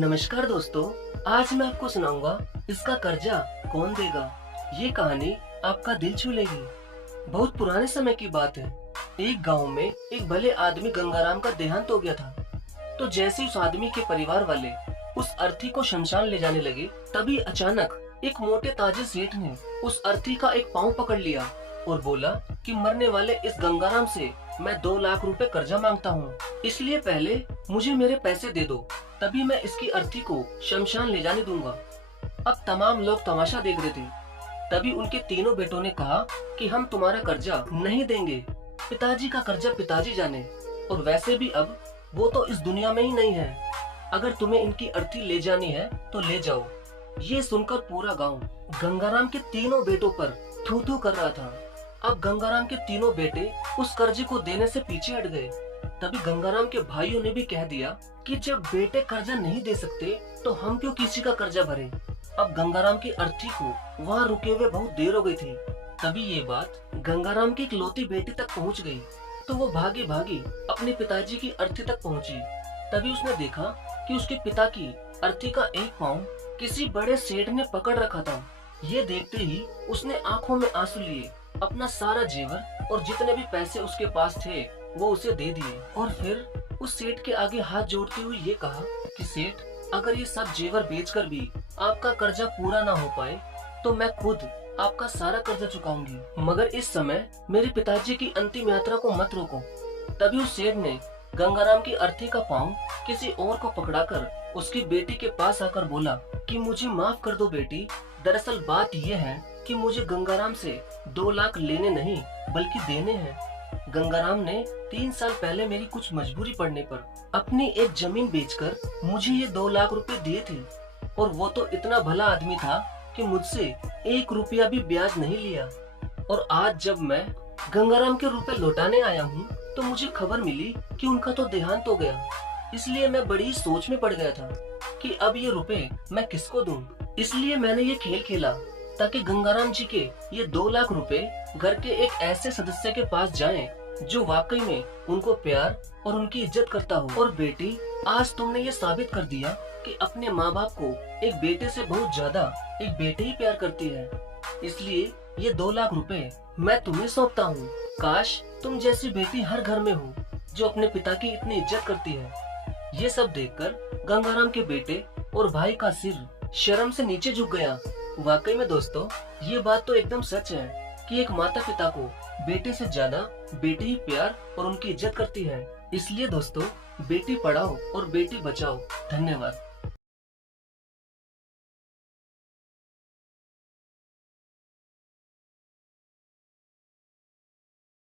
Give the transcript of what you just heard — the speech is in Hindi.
नमस्कार दोस्तों, आज मैं आपको सुनाऊंगा इसका कर्जा कौन देगा। ये कहानी आपका दिल छू लेगी। बहुत पुराने समय की बात है। एक गांव में एक भले आदमी गंगाराम का देहांत हो गया था। तो जैसे उस आदमी के परिवार वाले उस अर्थी को शमशान ले जाने लगे, तभी अचानक एक मोटे ताजे सेठ ने उस अर्थी का एक पाँव पकड़ लिया और बोला कि मरने वाले इस गंगाराम से मैं 2 लाख रुपए कर्जा मांगता हूँ, इसलिए पहले मुझे मेरे पैसे दे दो, तभी मैं इसकी अर्थी को शमशान ले जाने दूंगा। अब तमाम लोग तमाशा देख रहे थे। तभी उनके तीनों बेटों ने कहा कि हम तुम्हारा कर्जा नहीं देंगे, पिताजी का कर्जा पिताजी जाने, और वैसे भी अब वो तो इस दुनिया में ही नहीं है। अगर तुम्हें इनकी अर्थी ले जानी है तो ले जाओ। ये सुनकर पूरा गांव गंगाराम के तीनों बेटों पर थू थू कर रहा था। अब गंगाराम के तीनों बेटे उस कर्जे को देने से पीछे हट गए। तभी गंगाराम के भाइयों ने भी कह दिया कि जब बेटे कर्जा नहीं दे सकते तो हम क्यों किसी का कर्जा भरें। अब गंगाराम की अर्थी को वहाँ रुके हुए बहुत देर हो गई थी। तभी ये बात गंगाराम की इकलौती बेटी तक पहुँच गई, तो वो भागी भागी अपने पिताजी की अर्थी तक पहुँची। तभी उसने देखा कि उसके पिता की अर्थी का एक पाँव किसी बड़े सेठ ने पकड़ रखा था। ये देखते ही उसने आंखों में आंसू लिए, अपना सारा जेवर और जितने भी पैसे उसके पास थे वो उसे दे दिए, और फिर उस सेठ के आगे हाथ जोड़ते हुए ये कहा कि सेठ, अगर ये सब जेवर बेचकर भी आपका कर्जा पूरा ना हो पाए तो मैं खुद आपका सारा कर्जा चुकाऊंगी, मगर इस समय मेरे पिताजी की अंतिम यात्रा को मत रोको। तभी उस सेठ ने गंगाराम की अर्थी का पाँव किसी और को पकड़ाकर उसकी बेटी के पास आकर बोला कि मुझे माफ कर दो बेटी, दरअसल बात यह है कि मुझे गंगाराम से 2 लाख लेने नहीं बल्कि देने हैं। गंगाराम ने 3 साल पहले मेरी कुछ मजबूरी पड़ने पर अपनी एक जमीन बेचकर मुझे ये 2 लाख रुपए दिए थे, और वो तो इतना भला आदमी था कि मुझसे 1 रुपया भी ब्याज नहीं लिया। और आज जब मैं गंगाराम के रुपए लौटाने आया हूँ तो मुझे खबर मिली कि उनका तो देहांत हो गया। इसलिए मैं बड़ी सोच में पड़ गया था कि अब ये रुपए मैं किसको दूं। इसलिए मैंने ये खेल खेला ताकि गंगाराम जी के ये 2 लाख रुपए घर के एक ऐसे सदस्य के पास जाएं जो वाकई में उनको प्यार और उनकी इज्जत करता हो। और बेटी, आज तुमने ये साबित कर दिया कि अपने माँ बाप को एक बेटे से बहुत ज्यादा एक बेटे ही प्यार करती है। इसलिए ये 2 लाख रुपए मैं तुम्हें सौंपता हूँ। काश तुम जैसी बेटी हर घर में हो जो अपने पिता की इतनी इज्जत करती है। ये सब देखकर गंगाराम के बेटे और भाई का सिर शर्म से नीचे झुक गया। वाकई में दोस्तों, ये बात तो एकदम सच है कि एक माता पिता को बेटे से ज्यादा बेटी ही प्यार और उनकी इज्जत करती है। इसलिए दोस्तों, बेटी पढ़ाओ और बेटी बचाओ। धन्यवाद।